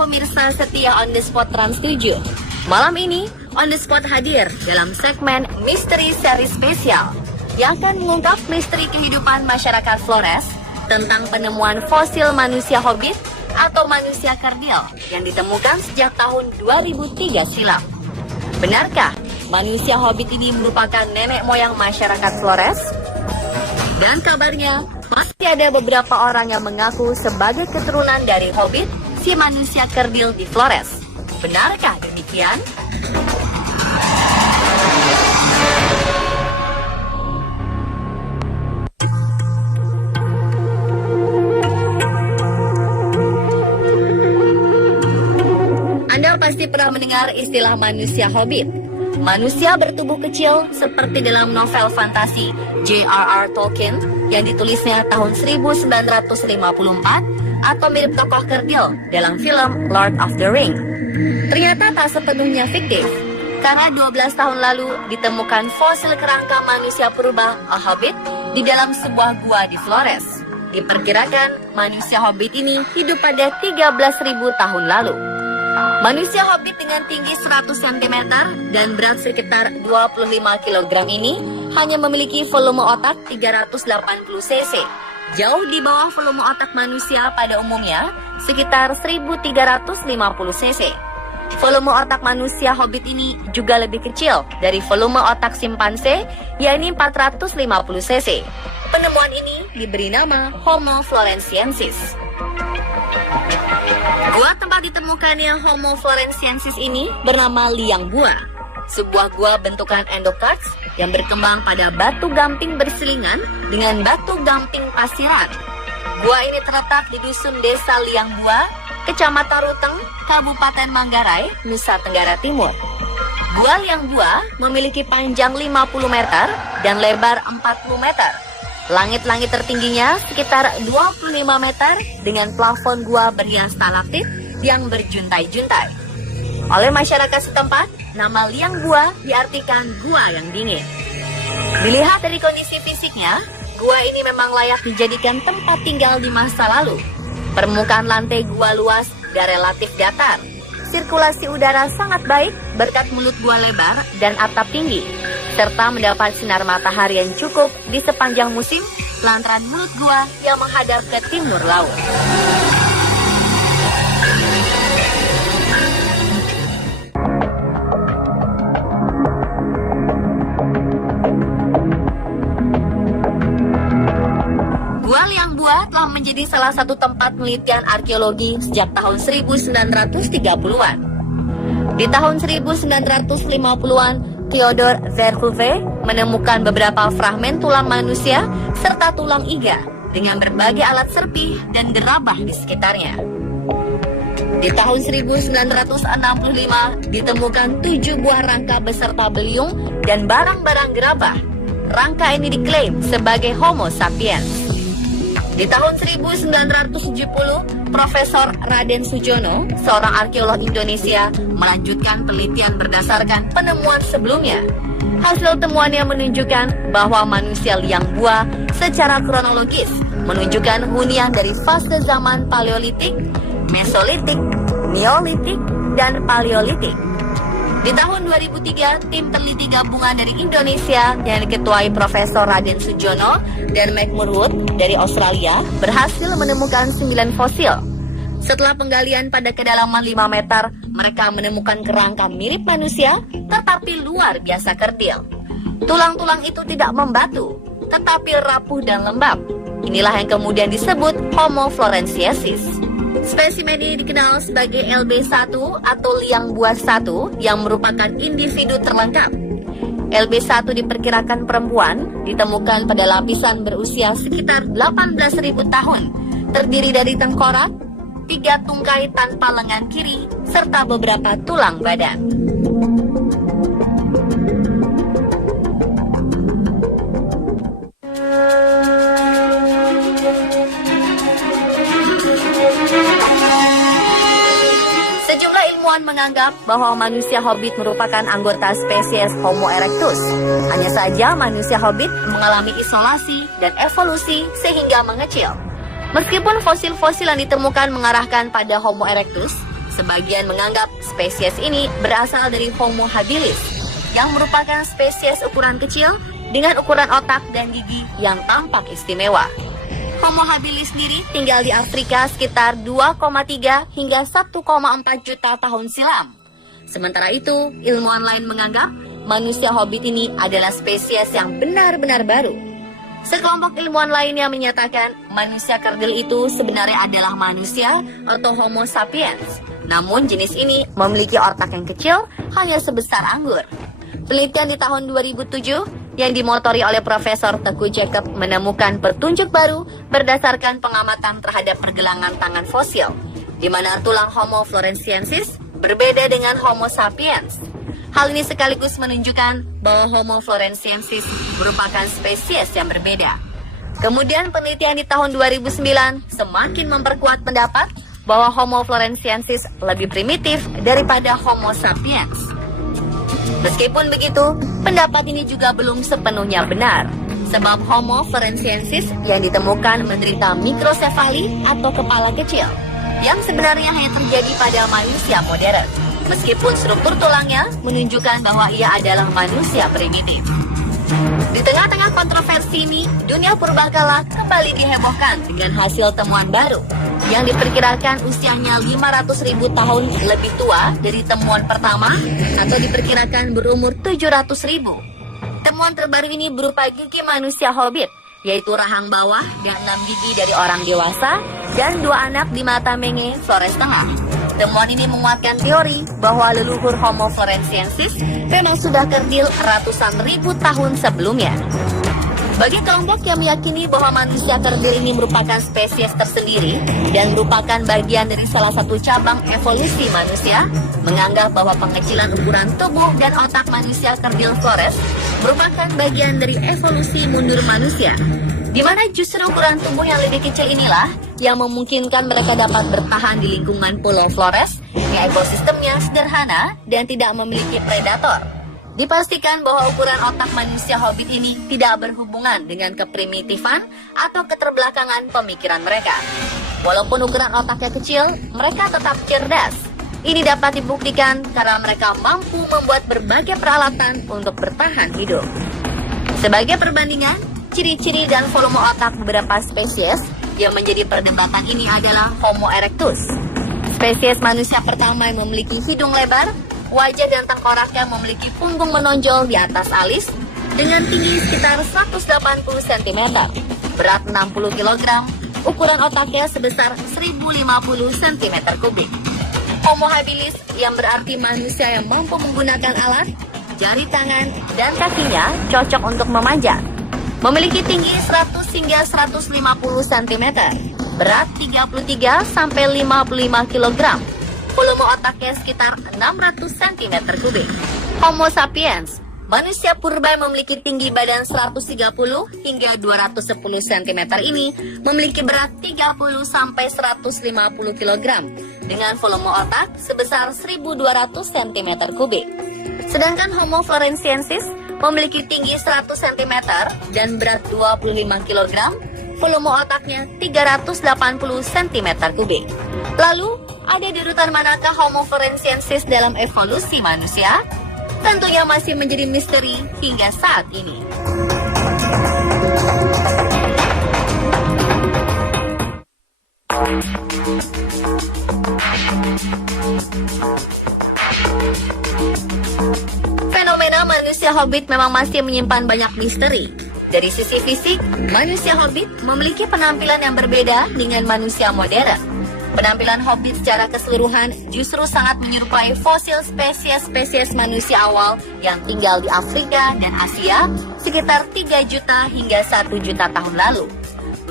pemirsa setia On The Spot Trans 7. Malam ini, On The Spot hadir dalam segmen Misteri Seri Spesial yang akan mengungkap misteri kehidupan masyarakat Flores tentang penemuan fosil manusia hobbit atau manusia kerdil yang ditemukan sejak tahun 2003 silam. Benarkah manusia hobbit ini merupakan nenek moyang masyarakat Flores? Dan kabarnya, masih ada beberapa orang yang mengaku sebagai keturunan dari hobbit, si manusia kerdil di Flores. Benarkah demikian? Anda pasti pernah mendengar istilah manusia hobbit. Manusia bertubuh kecil seperti dalam novel fantasi J.R.R. Tolkien yang ditulisnya tahun 1954 atau mirip tokoh kerdil dalam film Lord of the Ring. Ternyata tak sepenuhnya fiktif, karena 12 tahun lalu ditemukan fosil kerangka manusia purba hobbit di dalam sebuah gua di Flores. Diperkirakan manusia hobbit ini hidup pada 13.000 tahun lalu. Manusia hobbit dengan tinggi 100 cm dan berat sekitar 25 kg ini hanya memiliki volume otak 380 cc. Jauh di bawah volume otak manusia pada umumnya, sekitar 1350 cc. Volume otak manusia hobbit ini juga lebih kecil dari volume otak simpanse, yakni 450 cc. Penemuan ini diberi nama Homo floresiensis. Gua tempat ditemukannya Homo floresiensis ini bernama Liang Gua, sebuah gua bentukan endokarst yang berkembang pada batu gamping berselingan dengan batu gamping pasiran. Gua ini terletak di dusun desa Liang Gua, Kecamatan Ruteng, Kabupaten Manggarai, Nusa Tenggara Timur. Gua Liang Gua memiliki panjang 50 meter dan lebar 40 meter. Langit-langit tertingginya sekitar 25 meter dengan plafon gua berhias stalaktit yang berjuntai-juntai. Oleh masyarakat setempat, nama Liang Gua diartikan gua yang dingin. Dilihat dari kondisi fisiknya, gua ini memang layak dijadikan tempat tinggal di masa lalu. Permukaan lantai gua luas dan relatif datar. Sirkulasi udara sangat baik berkat mulut gua lebar dan atap tinggi, serta mendapat sinar matahari yang cukup di sepanjang musim lantaran mulut gua yang menghadap ke timur laut. Gua Liang Gua telah menjadi salah satu tempat penelitian arkeologi sejak tahun 1930-an. Di tahun 1950-an, Theodore Verhoeven menemukan beberapa fragmen tulang manusia serta tulang iga dengan berbagai alat serpih dan gerabah di sekitarnya. Di tahun 1965 ditemukan 7 buah rangka beserta beliung dan barang-barang gerabah. Rangka ini diklaim sebagai Homo sapiens. Di tahun 1970, Profesor Raden Sujono, seorang arkeolog Indonesia, melanjutkan penelitian berdasarkan penemuan sebelumnya. Hasil temuannya menunjukkan bahwa manusia Liang Gua secara kronologis menunjukkan hunian dari fase zaman Paleolitik, Mesolitik, Neolitik, dan Paleolitik. Di tahun 2003, tim peneliti gabungan dari Indonesia yang diketuai Profesor Raden Sujono dan Mike Murwood dari Australia berhasil menemukan 9 fosil. Setelah penggalian pada kedalaman 5 meter, mereka menemukan kerangka mirip manusia tetapi luar biasa kerdil. Tulang-tulang itu tidak membatu, tetapi rapuh dan lembab. Inilah yang kemudian disebut Homo floresiensis. Spesimen ini dikenal sebagai LB1 atau Liang Gua 1 yang merupakan individu terlengkap. LB1 diperkirakan perempuan, ditemukan pada lapisan berusia sekitar 18.000 tahun, terdiri dari tengkorak, 3 tungkai tanpa lengan kiri, serta beberapa tulang badan. Ilmuwan menganggap bahwa manusia hobbit merupakan anggota spesies Homo erectus. Hanya saja manusia hobbit mengalami isolasi dan evolusi sehingga mengecil. Meskipun fosil-fosil yang ditemukan mengarahkan pada Homo erectus, sebagian menganggap spesies ini berasal dari Homo habilis, yang merupakan spesies ukuran kecil dengan ukuran otak dan gigi yang tampak istimewa. Homo habilis sendiri tinggal di Afrika sekitar 2,3 hingga 1,4 juta tahun silam. Sementara itu, ilmuwan lain menganggap manusia hobbit ini adalah spesies yang benar-benar baru. Sekelompok ilmuwan lainnya menyatakan manusia kerdil itu sebenarnya adalah manusia atau Homo sapiens. Namun jenis ini memiliki otak yang kecil hanya sebesar anggur. Penelitian di tahun 2007 yang dimotori oleh Profesor Teguh Jacob menemukan petunjuk baru berdasarkan pengamatan terhadap pergelangan tangan fosil, di mana tulang Homo floresiensis berbeda dengan Homo sapiens. Hal ini sekaligus menunjukkan bahwa Homo floresiensis merupakan spesies yang berbeda. Kemudian penelitian di tahun 2009 semakin memperkuat pendapat bahwa Homo floresiensis lebih primitif daripada Homo sapiens. Meskipun begitu, pendapat ini juga belum sepenuhnya benar, sebab Homo floresiensis yang ditemukan menderita mikrosefali atau kepala kecil, yang sebenarnya hanya terjadi pada manusia modern, meskipun struktur tulangnya menunjukkan bahwa ia adalah manusia primitif. Di tengah-tengah kontroversi ini, dunia purbakala kembali dihebohkan dengan hasil temuan baru yang diperkirakan usianya 500.000 tahun lebih tua dari temuan pertama atau diperkirakan berumur 700.000. Temuan terbaru ini berupa gigi manusia hobbit, yaitu rahang bawah dan 6 gigi dari orang dewasa dan 2 anak di mata menge Flores Tengah. Temuan ini menguatkan teori bahwa leluhur Homo floresiensis memang sudah kerdil ratusan ribu tahun sebelumnya. Bagi kelompok yang meyakini bahwa manusia kerdil ini merupakan spesies tersendiri dan merupakan bagian dari salah satu cabang evolusi manusia, menganggap bahwa pengecilan ukuran tubuh dan otak manusia kerdil Flores merupakan bagian dari evolusi mundur manusia, di mana justru ukuran tubuh yang lebih kecil inilah yang memungkinkan mereka dapat bertahan di lingkungan Pulau Flores yang ekosistemnya sederhana dan tidak memiliki predator. Dipastikan bahwa ukuran otak manusia hobbit ini tidak berhubungan dengan keprimitifan atau keterbelakangan pemikiran mereka. Walaupun ukuran otaknya kecil, mereka tetap cerdas. Ini dapat dibuktikan karena mereka mampu membuat berbagai peralatan untuk bertahan hidup. Sebagai perbandingan, ciri-ciri dan volume otak beberapa spesies yang menjadi perdebatan ini adalah Homo erectus. Spesies manusia pertama yang memiliki hidung lebar, wajah dan tengkoraknya memiliki punggung menonjol di atas alis dengan tinggi sekitar 180 cm, berat 60 kg, ukuran otaknya sebesar 1050 cm3. Homo habilis yang berarti manusia yang mampu menggunakan alat, jari tangan, dan kakinya cocok untuk memanjat. Memiliki tinggi 100 hingga 150 cm, berat 33 sampai 55 kg. Volume otaknya sekitar 600 cm3. Homo sapiens, manusia purba yang memiliki tinggi badan 130 hingga 210 cm ini memiliki berat 30 sampai 150 kg dengan volume otak sebesar 1200 cm3. Sedangkan Homo floresiensis memiliki tinggi 100 cm dan berat 25 kg, volume otaknya 380 cm3. Lalu, ada di urutan manakah Homo floresiensis dalam evolusi manusia? Tentunya masih menjadi misteri hingga saat ini. Fenomena manusia hobbit memang masih menyimpan banyak misteri. Dari sisi fisik, manusia hobbit memiliki penampilan yang berbeda dengan manusia modern. Penampilan hobbit secara keseluruhan justru sangat menyerupai fosil spesies-spesies manusia awal yang tinggal di Afrika dan Asia sekitar 3 juta hingga 1 juta tahun lalu.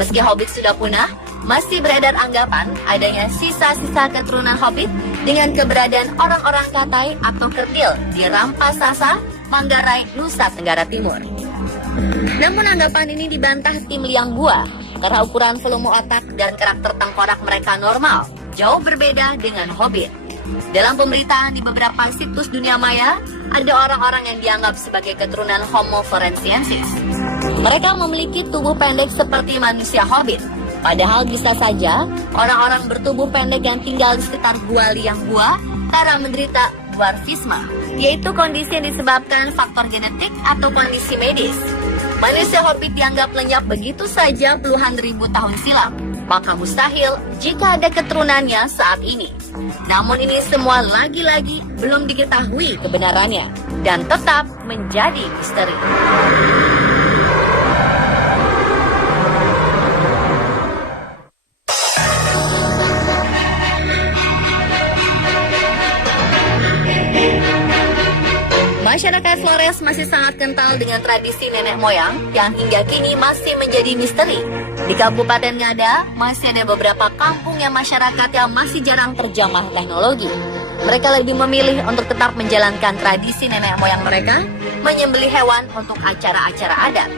Meski hobbit sudah punah, masih beredar anggapan adanya sisa-sisa keturunan hobbit dengan keberadaan orang-orang Katai atau kerdil di Rampasasa, Manggarai, Nusa Tenggara Timur. Namun anggapan ini dibantah tim liang gua karena ukuran volume otak dan karakter tengkorak mereka normal, jauh berbeda dengan hobbit. Dalam pemberitaan di beberapa situs dunia maya, ada orang-orang yang dianggap sebagai keturunan Homo floresiensis. Mereka memiliki tubuh pendek seperti manusia hobbit, Padahal bisa saja orang-orang bertubuh pendek yang tinggal di sekitar gua liang gua karena menderita dwarfisme, yaitu kondisi yang disebabkan faktor genetik atau kondisi medis. Manusia Hobbit dianggap lenyap begitu saja puluhan ribu tahun silam, maka mustahil jika ada keturunannya saat ini. Namun ini semua lagi-lagi belum diketahui kebenarannya dan tetap menjadi misteri. Masyarakat Flores masih sangat kental dengan tradisi nenek moyang yang hingga kini masih menjadi misteri. Di Kabupaten Ngada, masih ada beberapa kampung yang masyarakat yang masih jarang terjamah teknologi. Mereka lebih memilih untuk tetap menjalankan tradisi nenek moyang mereka, menyembelih hewan untuk acara-acara adat.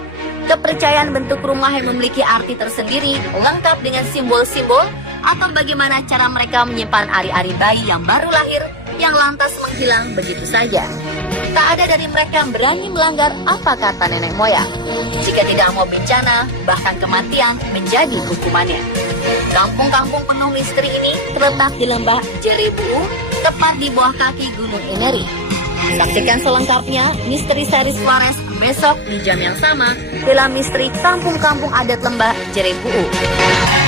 Kepercayaan bentuk rumah yang memiliki arti tersendiri, lengkap dengan simbol-simbol, atau bagaimana cara mereka menyimpan ari-ari bayi yang baru lahir yang lantas menghilang begitu saja. Tak ada dari mereka yang berani melanggar apa kata nenek moyang. Jika tidak mau bencana, bahkan kematian menjadi hukumannya. Kampung-kampung penuh misteri ini terletak di lembah Jerebu, tepat di bawah kaki Gunung Eneri. Saksikan selengkapnya Misteri Series Flores besok di jam yang sama dalam Misteri Kampung-Kampung Adat Lembah Jerebu.